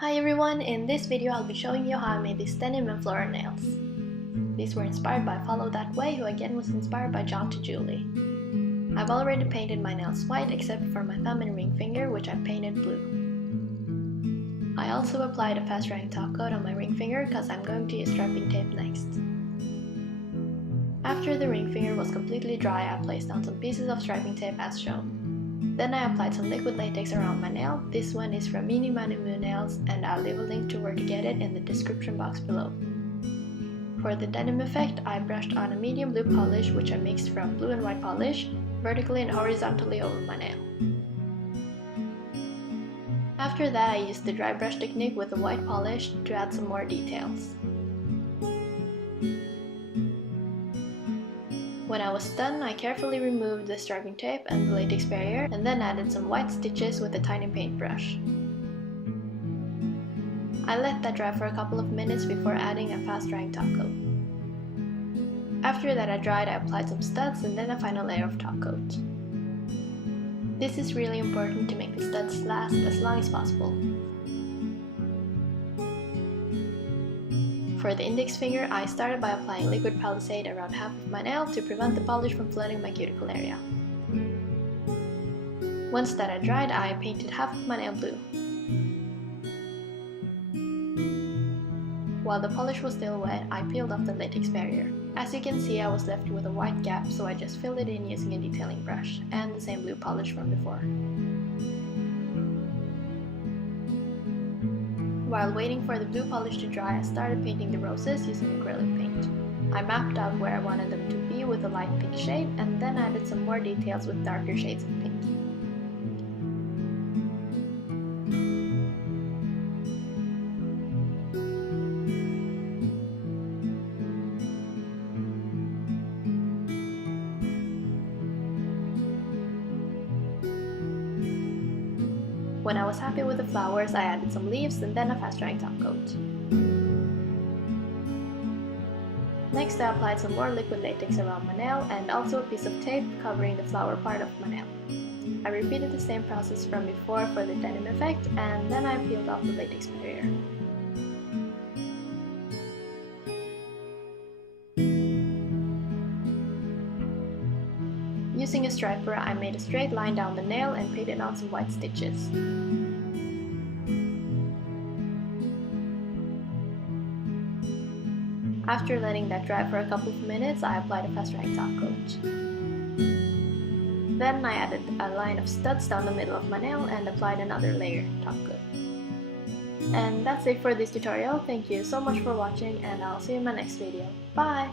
Hi everyone, in this video I'll be showing you how I made these denim and floral nails. These were inspired by Follow That Way, who again was inspired by John to Julie. I've already painted my nails white except for my thumb and ring finger, which I painted blue. I also applied a fast drying top coat on my ring finger because I'm going to use striping tape next. After the ring finger was completely dry, I placed down some pieces of striping tape as shown. Then I applied some liquid latex around my nail. This one is from Mini Mani Moo Nails, and I'll leave a link to where to get it in the description box below. For the denim effect, I brushed on a medium blue polish, which I mixed from blue and white polish, vertically and horizontally over my nail. After that, I used the dry brush technique with the white polish to add some more details. When I was done, I carefully removed the striping tape and the latex barrier, and then added some white stitches with a tiny paintbrush. I let that dry for a couple of minutes before adding a fast drying top coat. After that I dried, I applied some studs and then a final layer of top coat. This is really important to make the studs last as long as possible. For the index finger, I started by applying liquid palisade around half of my nail to prevent the polish from flooding my cuticle area. Once that had dried, I painted half of my nail blue. While the polish was still wet, I peeled off the latex barrier. As you can see, I was left with a white gap, so I just filled it in using a detailing brush and the same blue polish from before. While waiting for the blue polish to dry, I started painting the roses using acrylic paint. I mapped out where I wanted them to be with a light pink shade, and then added some more details with darker shades of pink. When I was happy with the flowers, I added some leaves and then a fast drying top coat. Next, I applied some more liquid latex around my nail and also a piece of tape covering the flower part of my nail. I repeated the same process from before for the denim effect, and then I peeled off the latex barrier. Using a striper, I made a straight line down the nail and painted on some white stitches. After letting that dry for a couple of minutes, I applied a fast drying top coat. Then I added a line of studs down the middle of my nail and applied another layer top coat. And that's it for this tutorial. Thank you so much for watching, and I'll see you in my next video. Bye!